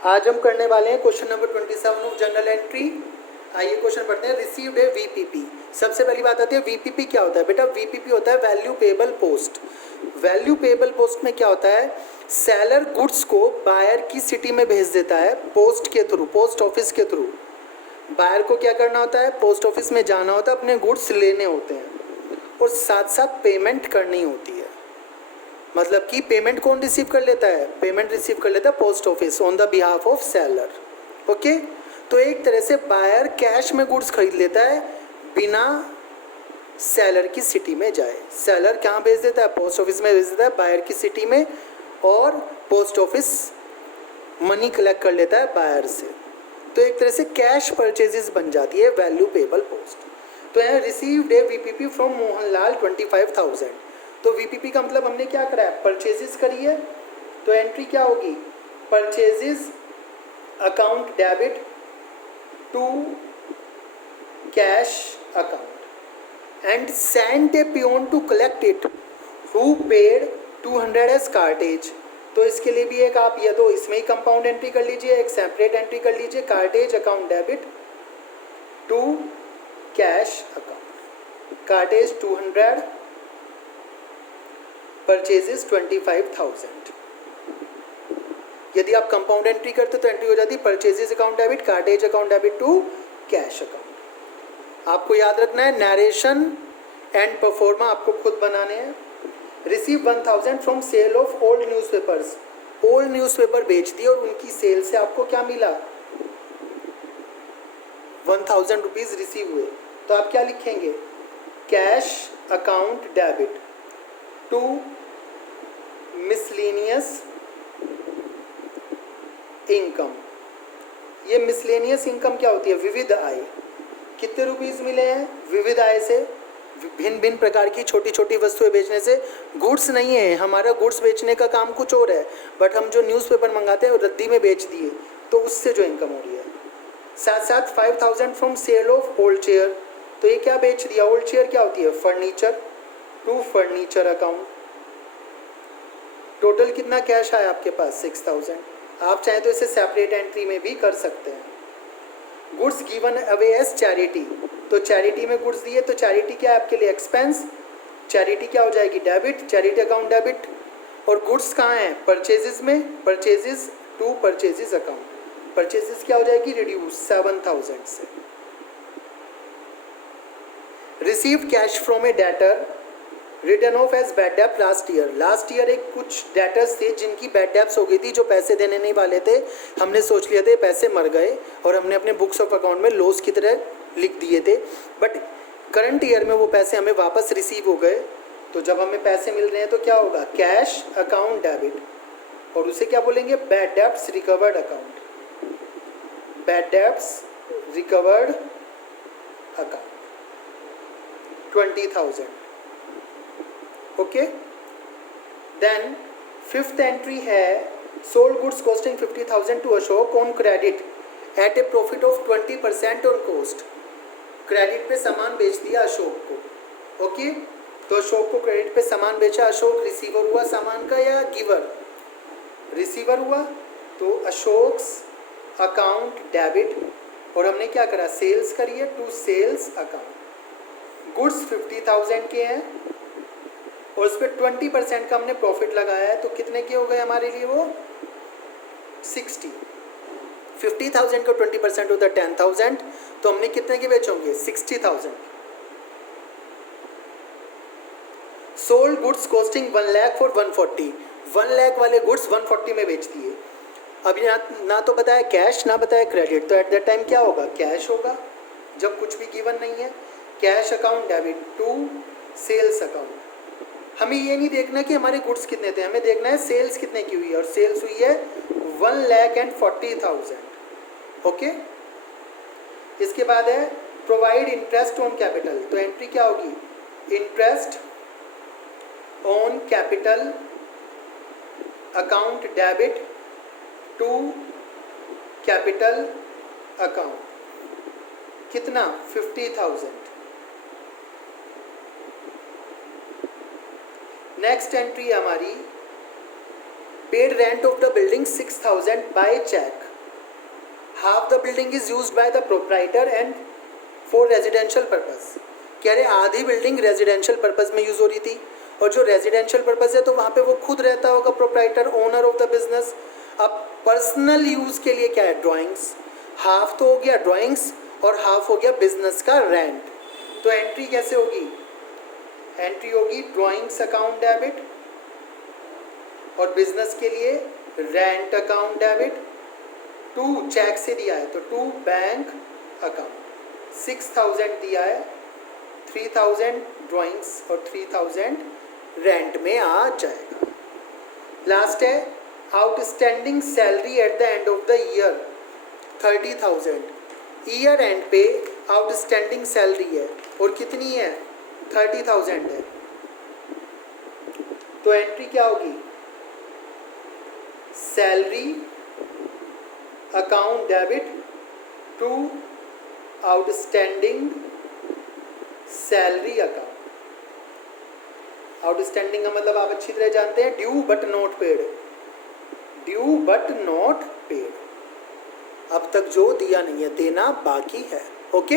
आज हम करने वाले हैं question number 27 of general entry. आइए क्वेश्चन पढ़ते हैं। रिसीव्ड ए वीपीपी। सबसे पहली बात आती है वीपीपी क्या होता है। बेटा वीपीपी होता है value payable post. Value payable post में क्या होता है, सेलर गुड्स को बायर की सिटी में भेज देता है पोस्ट के थ्रू, पोस्ट ऑफिस के थ्रू। बायर को क्या करना होता है, पोस्ट ऑफिस में जाना होता है, अपने गुड्स लेने होते हैं और साथ साथ पेमेंट करनी होती है। मतलब कि पेमेंट कौन रिसीव कर लेता है, पेमेंट रिसीव कर लेता है post office on the behalf of seller. Okay, तो एक तरह से बायर कैश में गुड्स खरीद लेता है बिना सेलर की सिटी में जाए। सेलर कहाँ भेज देता है, पोस्ट ऑफिस में भेज देता है बायर की सिटी में, और पोस्ट ऑफिस मनी कलेक्ट कर लेता है बायर से। तो एक तरह से कैश परचेजेस बन जाती है वैल्यू पेएबल पोस्ट। तो यहाँ received A VPP from Mohanlal 25,000। तो वीपीपी का मतलब हमने क्या करा है, परचेजेस करी है। तो एंट्री क्या होगी, purchases account debit to cash account and sent a peon to collect it who paid 200 as cartage. तो इसके लिए भी एक आप या तो इसमें ही कंपाउंड एंट्री कर लीजिए, एक सेपरेट एंट्री कर लीजिए, cartage account debit to cash account. Cartage 200, purchases 25,000। यदि आप कंपाउंड एंट्री करते तो एंट्री हो जाती purchases account debit, cartage account debit to cash account. आपको याद रखना है, नरेशन एंड परफॉर्मा आपको खुद बनाने हैं। Receive 1,000 from sale of old newspapers. Old newspaper बेच दिए और उनकी सेल से आपको क्या मिला, 1,000 रुपीज़ रिसीव हुए। तो आप क्या लिखेंगे, cash account debit to miscellaneous income. ये मिसलेनियस इनकम क्या होती है, विविध आय। कितने रुपीस मिले हैं, विविध आय से भिन्न भिन्न प्रकार की छोटी छोटी वस्तुएं बेचने से। गुड्स नहीं है, हमारा गुड्स बेचने का काम कुछ और है, बट हम जो न्यूज़पेपर मंगाते हैं वो रद्दी में बेच दिए, तो उससे जो इनकम हो रही है। साथ साथ 5,000 from sale of old chair. तो ये क्या बेच दिया, ओल्ड चेयर क्या होती है, furniture, to furniture account. Total कितना कैश आया आपके पास, 6,000। आप चाहें तो इसे सेपरेट एंट्री में भी कर सकते हैं। Goods given away as charity. तो चैरिटी में गुड्स दिए, तो चैरिटी क्या है आपके लिए, एक्सपेंस। चैरिटी क्या हो जाएगी, डेबिट, चैरिटी अकाउंट डेबिट। और गुड्स कहाँ हैं, परचेजेस में, purchases to purchases account. Purchases क्या हो जाएगी, रिड्यूस 7,000 से। Received cash from a debtor return of as bad डेब्ट लास्ट ईयर। लास्ट ईयर एक कुछ डेटर्स थे जिनकी बैड डेब्ट्स हो गई थी, जो पैसे देने नहीं वाले थे। हमने सोच लिया था पैसे मर गए और हमने अपने बुक्स ऑफ अकाउंट में लॉस की तरह लिख दिए थे, बट करंट ईयर में वो पैसे हमें वापस रिसीव हो गए। तो जब हमें पैसे मिल रहे हैं तो क्या होगा, कैश अकाउंट डेबिट, और उसे क्या बोलेंगे, bad debts recovered account. Bad debts recovered account 20,000। Okay, then fifth entry है sold goods costing 50,000 to Ashok on credit at a profit of 20% on cost. Credit पे सामान बेच दिया अशोक को। ओके, तो अशोक को क्रेडिट पे सामान बेचा, अशोक रिसीवर हुआ सामान का या गिवर, रिसीवर हुआ। तो अशोक्स अकाउंट डेबिट, और हमने क्या करा, सेल्स करी है टू सेल्स अकाउंट। गुड्स 50,000 के हैं और उस पर 20% का हमने प्रॉफिट लगाया है, तो कितने के हो गए हमारे लिए वो, 60। 50,000 का 20% होता है 10,000, तो हमने कितने के बेचोगे, 60,000। Sold goods costing 1 lakh for 140। 1 lakh वाले गुड्स 140 में बेच दिए। अब यहाँ ना तो बताया कैश ना बताया क्रेडिट, तो एट दैट टाइम क्या होगा, कैश होगा, जब कुछ भी गिवन नहीं है। Cash account debit to sales account. हमें ये नहीं देखना कि हमारे गुड्स कितने थे, हमें देखना है सेल्स कितने की हुई है, और सेल्स हुई है 1,40,000। ओके, इसके बाद है प्रोवाइड इंटरेस्ट ऑन कैपिटल। तो एंट्री क्या होगी, interest on capital account debit to capital account. कितना, 50,000। नेक्स्ट एंट्री हमारी paid rent of the building 6,000 by cheque. Half the building is used by the proprietor and for residential purpose. कह रहे आधी building residential purpose में use हो रही थी, और जो रेजिडेंशियल पर्पस है तो वहाँ पे वो खुद रहता होगा proprietor, owner of the business. अब पर्सनल यूज के लिए क्या है, ड्राइंग्स। हाफ तो हो गया ड्राइंग्स और हाफ हो गया बिजनेस का रेंट। तो एंट्री कैसे होगी, एंट्री होगी ड्राइंग्स अकाउंट डेबिट और बिजनेस के लिए rent account debit to, cheque से दिया है तो टू बैंक अकाउंट। 6000 दिया है, 3000 ड्राइंग्स और 3000 रेंट में आ जाएगा। लास्ट है outstanding salary at the end of the year 30,000। Year and पे आउटस्टैंडिंग सैलरी है और कितनी है 30,000 है। तो एंट्री क्या होगी, salary account debit to outstanding salary account. Outstanding का मतलब आप अच्छी तरह जानते हैं, due but not paid, due but not paid. अब तक जो दिया नहीं है, देना बाकी है। ओके।